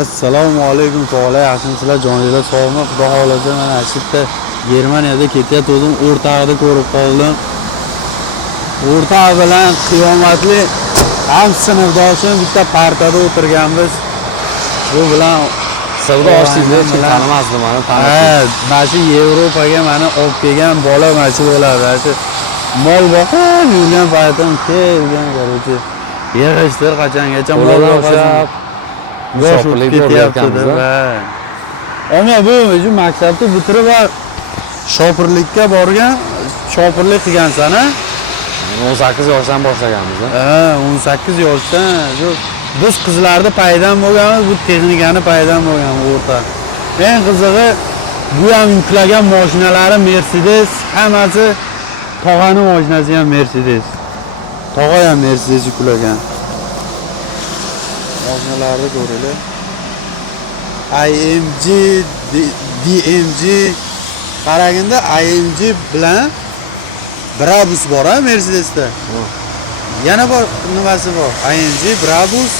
Assalomu alaykum tog'lar, yaxshimisizlar? Joninglar sog'mi? Xudo xolasa mana ashitda Germaniyada ketayotgandim, o'rtog'ida ko'rib qoldim. O'rtog' bilan qiyomatli ham sinfdoshim bitta partada o'tirganmiz. Bu bilan savdo ochdik-da, hech kim tanimasdi meni, tanishdi. Mana shu Yevropaga meni olib kelgan bola mana shu bo'ladi. Mol boqib yurgan paytim kelgan, короче. Yig'ishtir qachongacha mol boqib yosh o'tib ketyapti. Ammo bu shu maktabni bitirib shopirlikka borgan, shopirlik qilgansan-a? 18 yoshdan boshlaganmiz. 18 yoshdan. Biz qizlarda paydan bo'lganmiz, bu texnikani paydan bo'lgan o'rta. Eng qizig'i bu ham yuklagan mashinalari Mercedes, hammasi tog'aning mashinasi ham Mercedes. Tog'a ham Mercedes yuklagan. Mashinalarni ko'raylik. IMG, DMG qaraganda IMG bilan Brabus bor-a Mercedesda. Yana bor nimasi bor? IMG, Brabus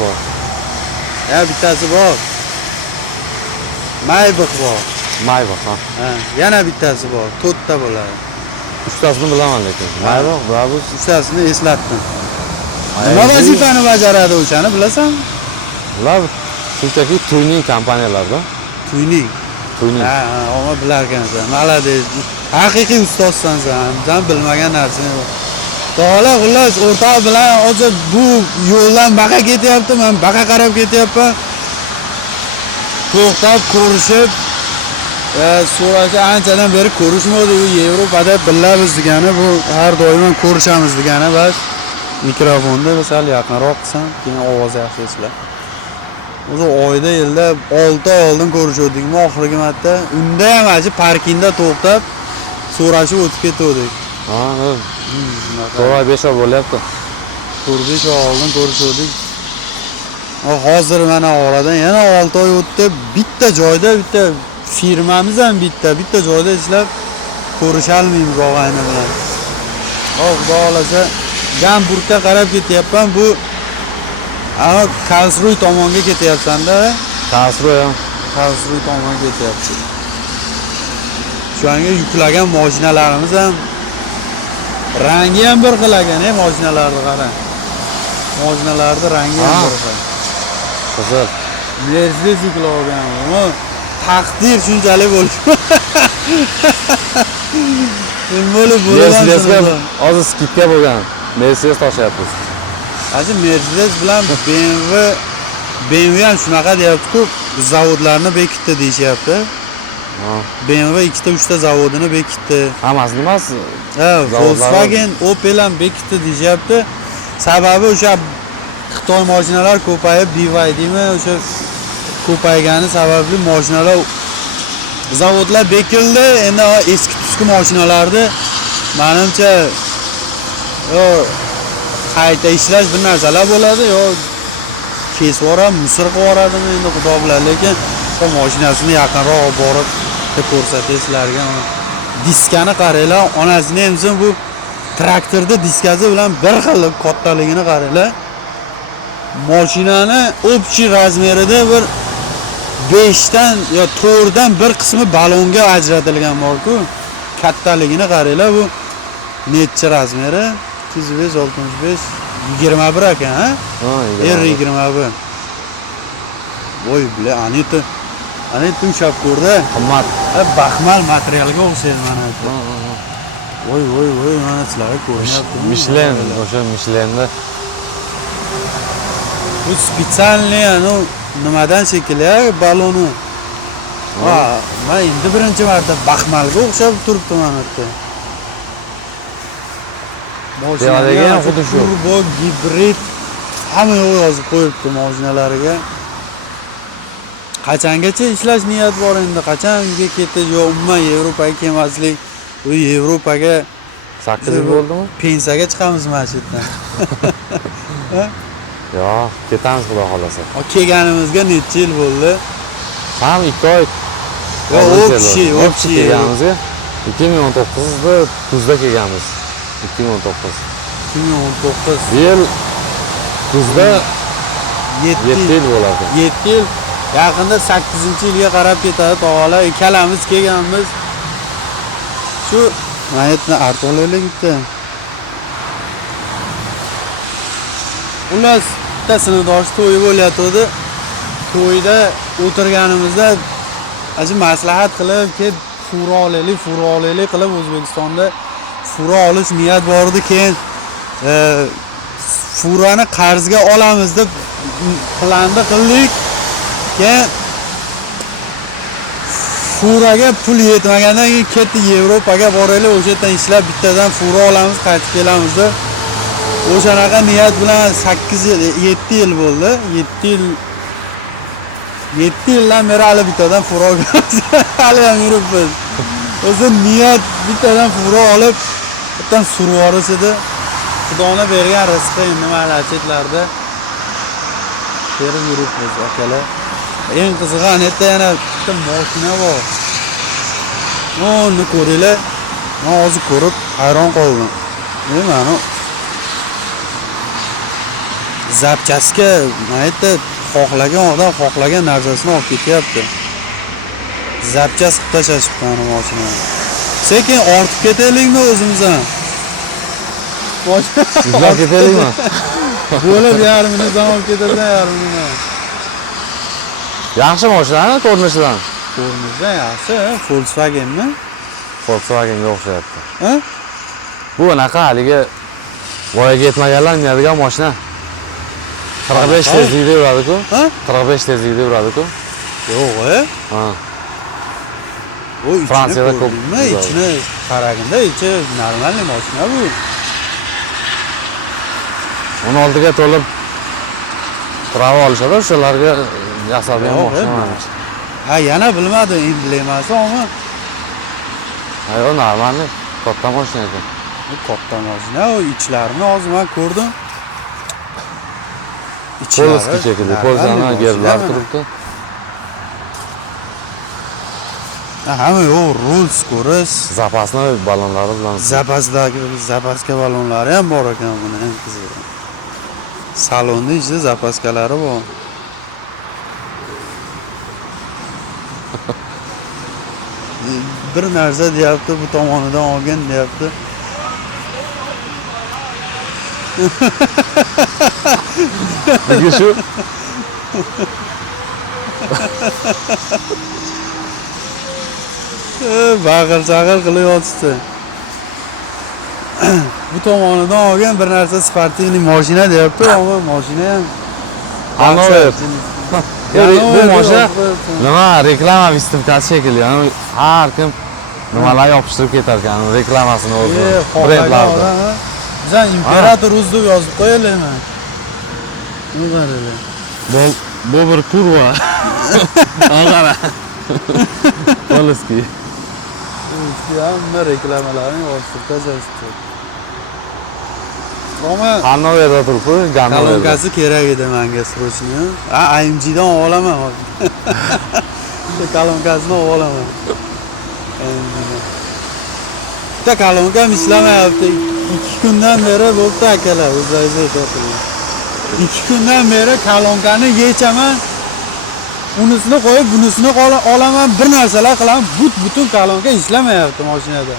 bor. Ya bittasi bor. Maybach bor. Maybach, ha. Yana bittasi bor. To'rtta bo'ladi. Uchtasini bilaman lekin. Maybach, Brabus, uchtasini eslatdim. Nima vazifani bajaradi o'shani bilasanmi? Ular shunchaki tuning kompaniyalarda. Tuning. Omma bilar ekansan. Malades. Haqiqiy ustozsan sen. Sen bilmagan narsani yo'q. Tog'lar xullas o'rtoq bilan hozir bu yo'ldan baqa ketyapti, men baqa qarab ketyapman. To'xtab ko'rishib, so'rashi anchadan beri ko'rishmadi. U Yevropada billamiz degani, bu har doim ko'rishamiz degani, bas. Mikrofonda sal yaqinroq qilsam, keyin ovoz yaxshi eshitilar. O'zi oyda yilda 6 oy oldin ko'rishdik-mi oxirgi marta. Unda ham aji parkingda to'xtab so'rashib o'tib ketdik. Ha, 5 oy bo'lyapti. 4-5 oy oldin ko'rishdik. Hozir mana oradan yana 6 oy o'tdi. Bitta joyda, bitta firmamiz ham bitta joyda ishlab ko'rishalmaymiz og'ayni bilan. Xudo xolasa Gamburgga qarab ketyapman. Bu Karlsruhe tomonga ketyapsan-da. Karlsruhe tomonga ketyapti. Shu anga yuklagan mashinalarimiz ham rangi ham bir xil ekan, mashinalarni qarang. Mashinalarning rangi ham bir xil. Qizil. Mercedes yuklagan. Taqdir shunchalik bo'ldi. Mercedesga hozir skidga bo'lgan. Mercedes toshyapmiz. Hozir Mercedes bilan BMW ham shunaqa deyapti-ku, zavodlarni bekitdi deyishyapti. BMW 2-3 ta zavodini bekitdi. Hammasi emas. Volkswagen, Opel ham bekitdi deyapti. Sababi o'sha Xitoy mashinalar ko'payib, BYDmi o'sha ko'paygani sababli mashinalar zavodlar bekildi. Endi eski mashinalarni menimcha qayta ishlash bir narsalar bo'ladi, yo kesib yuboradi, musor qilib yuboradimi endi xudo bilan, lekin shu mashinasini yaqinroq borib ko'rsatay sizlarga. Diskani qaranglar, onasini ham bu traktorda diskasi bilan bir xil kattaligini qaranglar. Mashinani общий razmerida bir 5 dan yo 4 dan bir qismi balonga ajratilgan bor-ku. Kattaligini qaranglar, bu necha razmeri? 265, 65, 21 ekan, ha? R21. Voy, bile, Anita ushab ko'rdi. Qimmat. Baxmal materialga o'xshaydi mana bu. Voy, mana sizlarga ko'rinyapti. Michelin, o'sha Michelinda. Bu spesialniy, nimadan shekilli baloni. Men endi birinchi marta Baxmalga o'xshab turibdi mana bu. Mashinalarga ham xuddi shu. Turbo, gibrid hamma yo'q yozib qo'yibdi mashinalariga. Qachongacha ishlash niyat bor endi? Qachonga ketish yo umuman Yevropaga kelmaslik? Bu Yevropaga 8 yil bo'ldimi? Pensiyaga chiqamiz mana shu yerdan. Yo, ketamiz xudo xolasa. Kelganimizga necha yil bo'ldi? Ham 2 oy. Yo, o'pchi kelganmiz. 2019da kuzda kelganmiz. 2019. 2019. Yil kuzda 7 7 yil bo'ladi. 7 yil. Yaqinda 8-yilga qarab ketadi tog'alar. Ikkalamiz kelganmiz. Shu mayitni artoqlaylik bitta. Xullas, bitta sinfdosh to'yi bo'layotdi. To'yda o'tirganimizda aji maslahat qilib, kelib fura olaylik qilib O'zbekistonda fura olish niyat bor edi. Keyin furani qarzga olamiz deb planni qildik. Keyin furaga pul yetmagandan keyin ketdik Yevropaga boraylik, o'sha yerdan ishlab bittadan fura olamiz, qaytib kelamiz deb. O'shanaqa niyat bilan 7 yil bo'ldi. 7 yildan beri hali bittadan fura olganmiz. Hali ham yuribmiz. O'zi niyat bittadan fura olib, bittadan survorish edi. Xudoni bergan rizqi endi mana chetlarda terib yuribmiz akalar. Eng qizig'i anetda yana bitta mashina bor. Uni ko'ringlar. Men hozir ko'rib hayron qoldim. Mana zapchastga maytda xohlagan odam xohlagan narsasini olib ketyapti. Zapchast qilib tashashibdi mana mashinani. Sekin ortib ketaylikmi o'zimizdan? Sizlar ketaylikmi? Bo'lib yarmini zamon ketadigan yarmini. Yaxshi mashinani ko'rinishidan. Ko'rinishdan yaxshi, Volkswagenmi? Volkswagenga o'xshayapti. Ha? Bu anaqa haligi voyaga yetmaganlar minadigan mashina. 45 tezlikda yuradi-ku. Ha? 45 tezlikda yuradi-ku. Yo'q, Ha. Bu Fransiyada ko'p. ichini qaraganda, ichi normalniy mashina bu. Uni oldiga to'lib prava olishadi, o'shalarga yasalgan mashina. Ha, yana bilmadim emblemasi omi. Ha, yo'q, normalniy katta mashina ekan. Bu katta mashina, u ichlarini hozir men ko'rdim. Poloski shekilli, polzani gerlar turibdi. Hamma yo'q, Rolls ko'rish, Zapasni ballonlari bilan. zapaska ballonlari ham bor ekan buni, ham qiziq. Salonda ichida zapaskalari bor. Bir narsa deyapti, bu tomonidan olgan deyapti. Nega shu? Bag'ir-chag'ir qilib yotibdi. Bu tomonidan olgan bir narsa sportivniy mashina deyapti, ammo mashina ham Hanover. Bu mashina nima reklama vistivkasi shekilli. Yani har kim nimalar yopishtirib ketar ekan, reklamasini o'zi. Brendlarda. Bizdan imperator uz deb yozib qo'yaylikmi? Bu qaranglar. Bu bir kurva. Qara. Poloski. Hamma reklamalarni yozib tashashdi. Ammo Hanoverda turibdi, Ganoverda. kolonkasi kerak edi menga srochni. AMGdan olaman hozir. Kolonkasini olaman. Bitta kolonkam ishlamayapti. 2 kundan beri bo'pti akalar, o'zingiz aytyapsizlar. 2 kundan beri kolonkani yechaman. Unisini qo'yib, bunisini olaman, bir narsalar qilaman, butun kolonka ishlamayapti mashinada.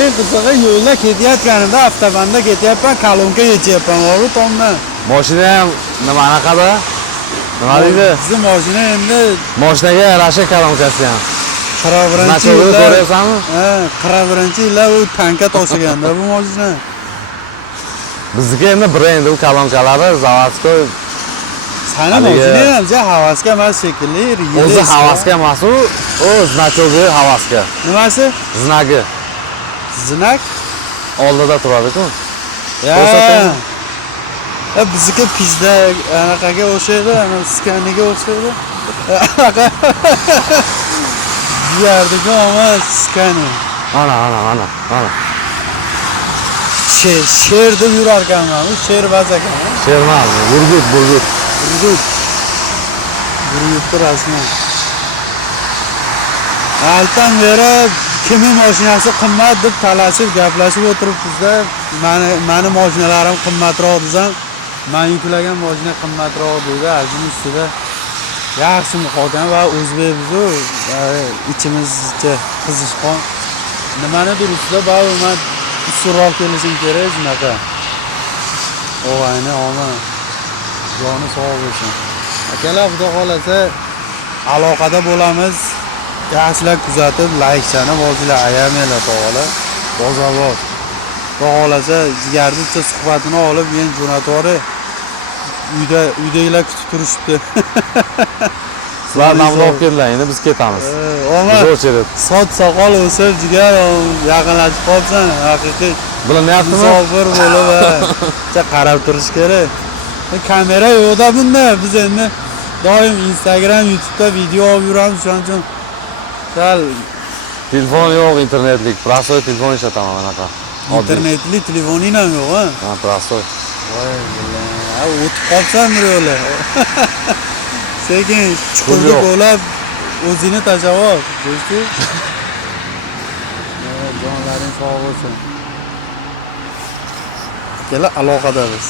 Eng qizig'i yo'lda ketayotganimda, avtobanda ketyapman, kolonka yechyapman, o'g'ri tomdan. Mashina ham nima anaqada? Nima deydi? Bizim mashina endi Mashinaga yarasha kolonkasi ham. 41 yillar ko'ryapsanmi? Ha, 41 yillar u tankka toshiganda bu mashina. Bizniki endi brend u kolonkalari zavodskoy. Sana mashina ham havaska emas shekilli, O'zi havaska emas u, znachogi havaska. Nimasi? Znagi. Znak? Oldida turadi-ku. Ya. Ko'rsataymi? Bizniki pizda anaqaga o'xshaydi, ana skaniga o'xshaydi. Bu yerdagi ama skani. Ana. Sher deb yurar ekanman, u sher bas ekan. Sher emas, burgut. Burgutni rasman. Altdan beri kimning mashinasi qimmat deb talashib gaplashib o'tiribmiz-da. Mani mashinalarim qimmatroq desam, men yuklagan mashina qimmatroq bo'ldi, ajin ustida yaxshi muhokama va o'zbekmiz-ku, ichimizcha qizishqon. Nimanidir ustida baribir men ustunroq kelishim kerak shunaqa. O'g'ayni omon. Joni sog' bo'lsin. Akalar, xudo xolasa aloqada bo'lamiz. Yaxshilar kuzatib, like-chani bosinglar, ayamanglar tog'alar. Bozorboz. Xudo xolasa jigarni bitta suhbatini olib, men jo'natori uydagilar kutib turishibdi. Sizlar namni olib kelinglar, endi biz ketamiz. Omad. Biz o'chirib. Soch soqol o'sib, jigar yaqinlashib qolsan, haqiqiy Bilinyaptimi? musofir bo'lib, qarab turish kerak. Kamera yo'qda bunda, biz endi doim Instagram, YouTube'da video olib yuramiz, shuning uchun sal Telefon yo'q, internetlik. Prostoy telefon ishlataman anaqa. internetli telefoning ham yo'q, ha? Ha, prostoy. Voy billahi, o'tib qolsan bir yo'li. Sekin chuqurga yo'q. bo'lib o'zini tashlab ol, do'sti. Jonlaring sog' bo'lsin. Kela aloqada biz.